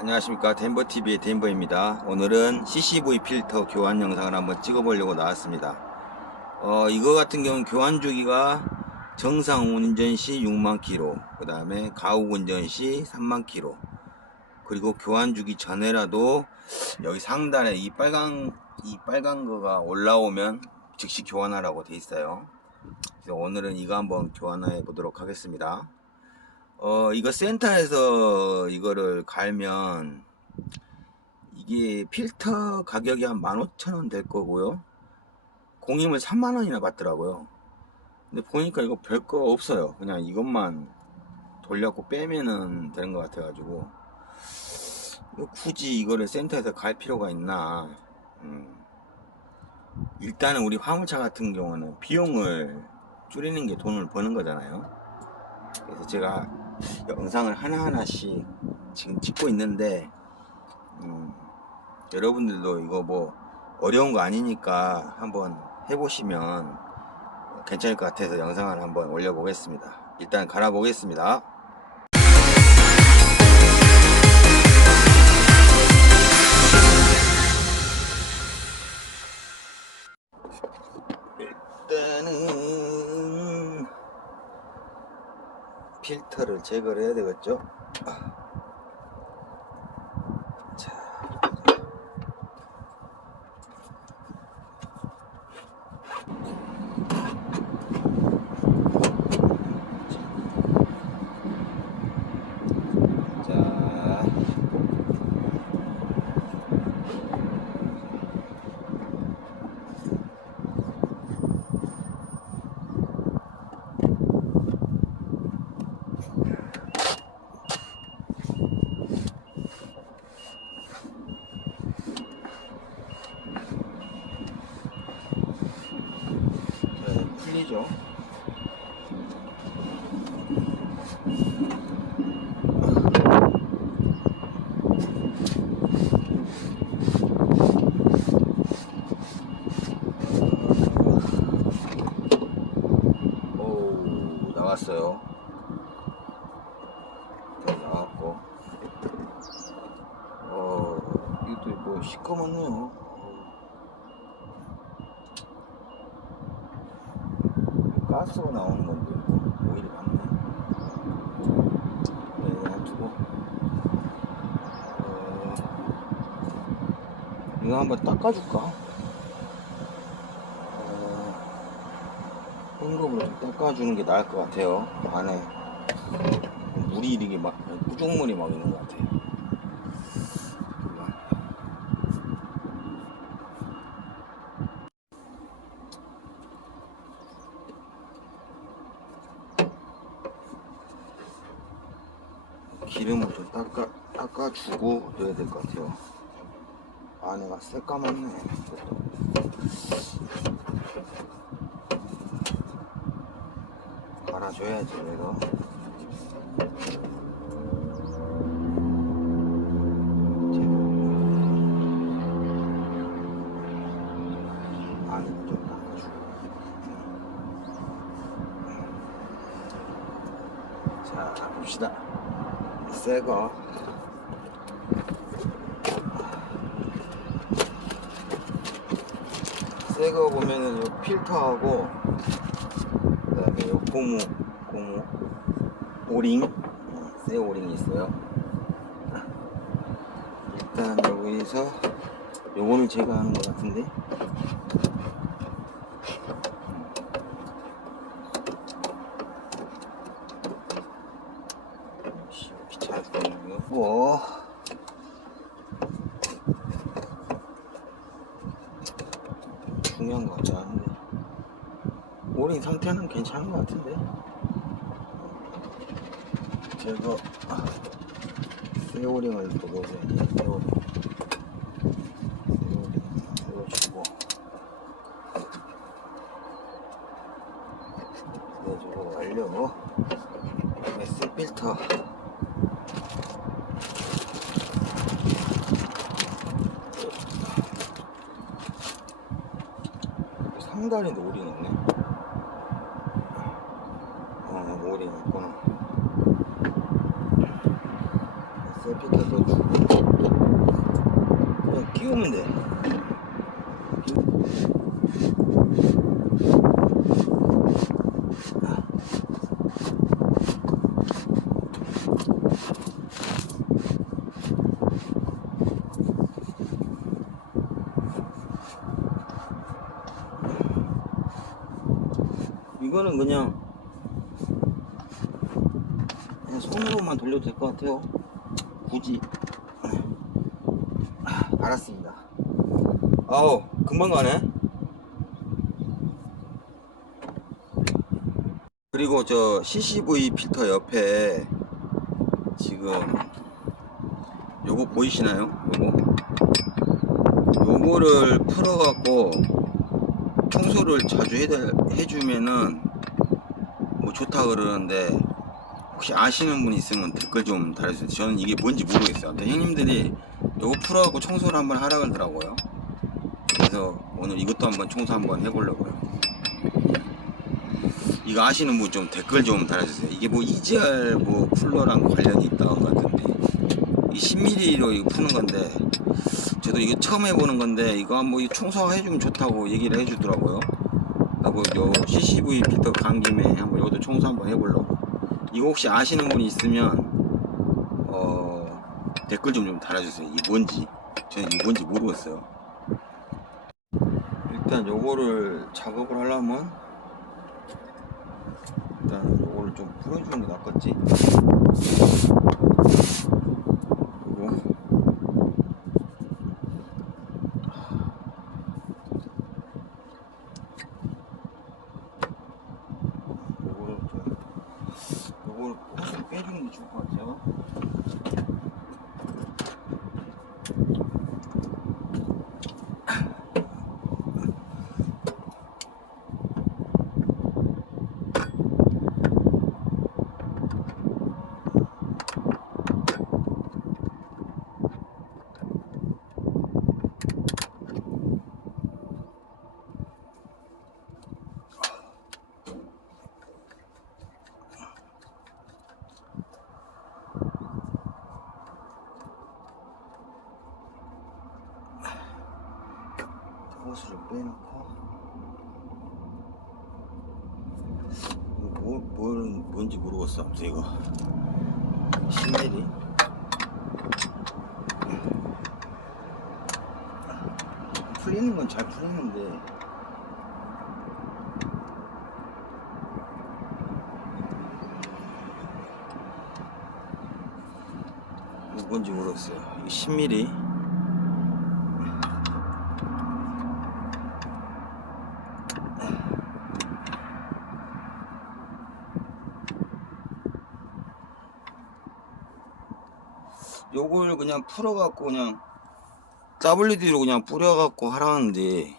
안녕하십니까. 덴버TV의 덴버입니다. 오늘은 CCV 필터 교환 영상을 한번 찍어보려고 나왔습니다. 어, 이거 같은 경우는 교환 주기가 정상 운전 시 6만 킬로 그 다음에 가옥 운전 시 3만 킬로 그리고 교환 주기 전에라도 여기 상단에 이 빨간 이 빨간 거가 올라오면 즉시 교환하라고 돼 있어요. 그래서 오늘은 이거 한번 교환해 보도록 하겠습니다 어, 이거 센터에서 이거를 갈면 이게 필터 가격이 한 15,000원 될 거고요. 공임을 3만원이나 받더라고요. 근데 보니까 이거 별거 없어요. 그냥 이것만 돌려고 빼면은 되는 것 같아 가지고 이거 굳이 이거를 센터에서 갈 필요가 있나. 음. 일단은 우리 화물차 같은 경우는 비용을 줄이는 게 돈을 버는 거잖아요. 그래서 제가 영상을 하나하나씩 지금 찍고 있는데 음, 여러분들도 이거 뭐 어려운 거 아니니까 한번 해보시면 괜찮을 것 같아서 영상을 한번 올려보겠습니다. 일단 갈아보겠습니다 필터를 제거를 해야 되겠죠? 자. 자. 자, 풀리죠? 오, 나왔어요. 자, 나왔고. 어, 이것도 뭐 시커멓네요. 가스로 나오는 건데 오일이 많네. 네 놔두고. 어, 이거 한번 닦아줄까? 어, 좀 닦아주는 게 나을 것 같아요. 안에 물이 이렇게 막 꾸중물이 막 있는 것 같아요 기름을 좀 닦아, 닦아 주고 넣어야 될 것 같아요. 안에가 새까맣네. 갈아줘야지, 이거. 자, 봅시다. 새거 새 거 보면은 요 필터하고 그다음에 요 고무 고무. 오링. 어, 새 오링이 있어요. 일단 여기서 요거는 제거하는 것 같은데. 씨, 귀찮게 이거 것 같지 않은데 오링 상태는 괜찮은 것 같은데. 제가 새 오링을 또 넣어줘야지 새 오링 새 오링 넣어주고. 넣어주고 완료. S 필터. 상단에도 오링 있네. 어, 있구나. 셀피터 넣어주고. 끼우면 돼. 이거는 그냥 그냥 돌려도 될 것 같아요. 굳이. 아, 알았습니다. 아우, 금방 가네. 그리고 저 CCV 필터 옆에 지금 요거 보이시나요? 요거 요거를 풀어 갖고 청소를 자주 해, 해주면은 뭐 좋다 그러는데 혹시 아시는 분 있으면 댓글 좀 달아주세요. 저는 이게 뭔지 모르겠어요. 근데 형님들이 요거 풀어갖고 청소를 한번 하라 그러더라고요. 그래서 오늘 이것도 한번 청소 한번 해보려고요. 이거 아시는 분 좀 댓글 좀 달아주세요. 이게 뭐 EGR 뭐 쿨러랑 관련이 있다는 것 같은데 이 10mm로 이거 푸는 건데 저도 이거 처음 해보는 건데 이거 한번 이 청소해주면 좋다고 얘기를 해주더라고요. 하고 요 CCV 필터 간 김에 한번 이것도 청소 한번 해보려고. 이거 혹시 아시는 분이 있으면 어 댓글 좀 좀 달아주세요. 이게 뭔지 저는 이게 뭔지 모르겠어요. 일단 요거를 작업을 하려면 일단 요거를 좀 풀어주는 게 낫겠지. electrical 뭘, 뭔지 모르겠어 아무튼 이거. 10mm 풀리는 건 잘 풀리는데. 뭔지 모르겠어요. 이거 10mm 요걸 그냥 풀어갖고 그냥 WD로 그냥 뿌려갖고 하라는데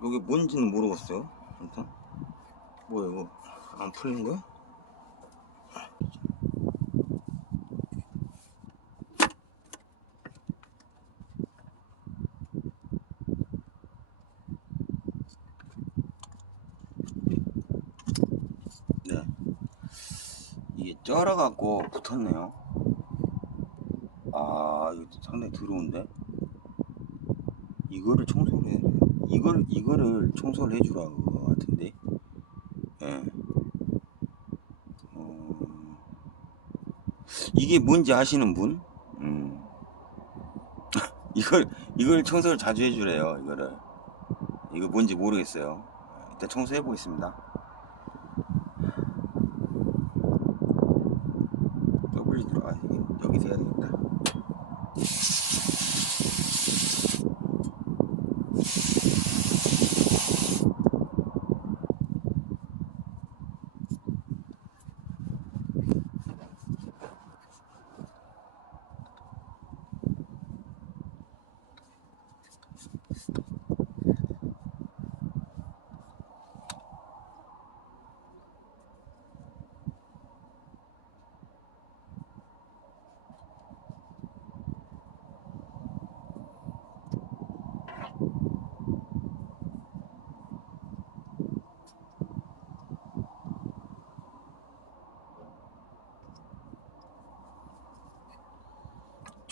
요게 뭔지는 모르겠어요. 일단. 뭐야 이거? 안 풀리는 거야? 네. 이게 쩔어갖고 붙었네요 상당히 더러운데 이거를 청소를 해 이걸 이거를 청소를 해주라 그거 같은데. 예. 어, 이게 뭔지 아시는 분? 음. 이걸 이걸 청소를 자주 해주래요 이거를. 이거 뭔지 모르겠어요. 일단 청소해 보겠습니다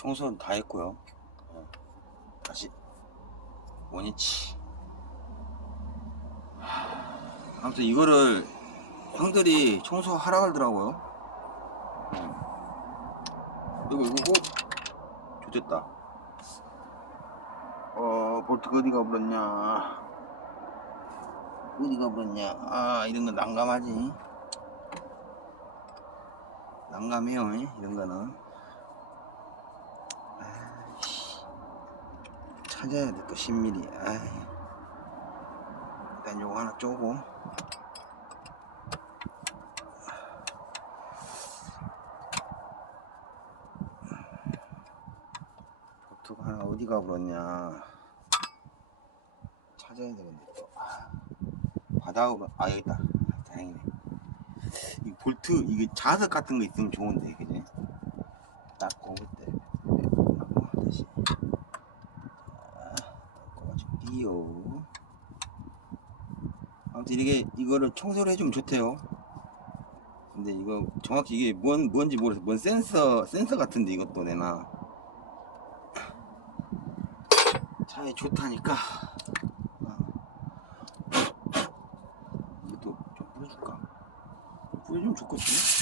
청소는 다 했고요. 어, 다시 원위치. 하, 아무튼 이거를 형들이 청소하라 그러더라고요. 음. 이거 이거 뭐 좋됐다. 어 볼트가 어디가 버렸냐? 어디가 버렸냐? 아 이런 거 난감하지. 난감해요 이? 이런 거는. 찾아야 돼또 10mm. 아이. 일단 요거 하나 쪼고. 보트가 하나 어디가 버렸냐 찾아야 되는데 또 아, 바닥으로 아 여기 있다 아, 다행이네 이 볼트 이게 자석 같은 거 있으면 좋은데 그지 딱 꼽을 때 2요. 아무튼 이게 이거를 청소를 해주면 좋대요. 근데 이거 정확히 이게 뭔, 뭔지 모르겠어. 뭔 센서 센서 같은데 이것도 내놔. 차에 좋다니까. 아. 이것도 좀 뿌려줄까? 뿌려주면 좋겠지.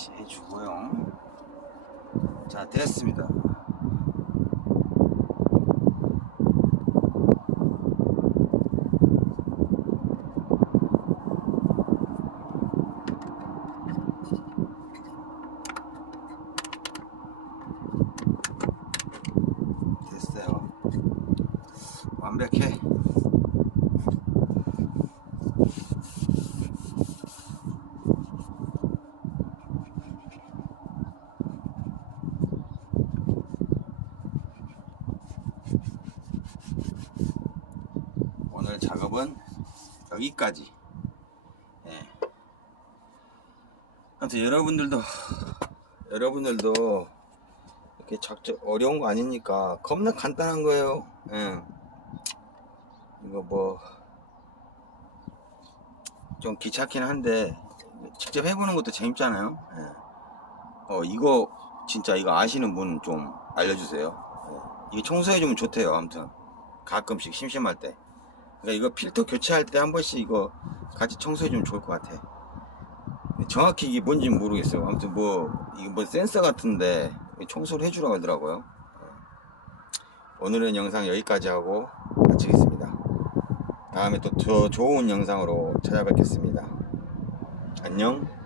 이치 해주고요. 자 됐습니다 됐어요 완벽해 오늘 작업은 여기까지 예. 아무튼 여러분들도 여러분들도 이렇게 작전 어려운 거 아니니까 겁나 간단한 거예요. 예. 이거 뭐 좀 귀찮긴 한데 직접 해보는 것도 재밌잖아요. 예. 어 이거 진짜 이거 아시는 분 좀 알려주세요. 예. 이게 청소해주면 좋대요. 아무튼 가끔씩 심심할 때. 그러니까 이거 필터 교체할 때 한 번씩 이거 같이 청소해 주면 좋을 것 같아. 정확히 이게 뭔지 는 모르겠어요. 아무튼 뭐 이게 뭐 센서 같은데 청소를 해주라고 하더라고요. 오늘은 영상 여기까지 하고 마치겠습니다. 다음에 또 더 좋은 영상으로 찾아뵙겠습니다. 안녕.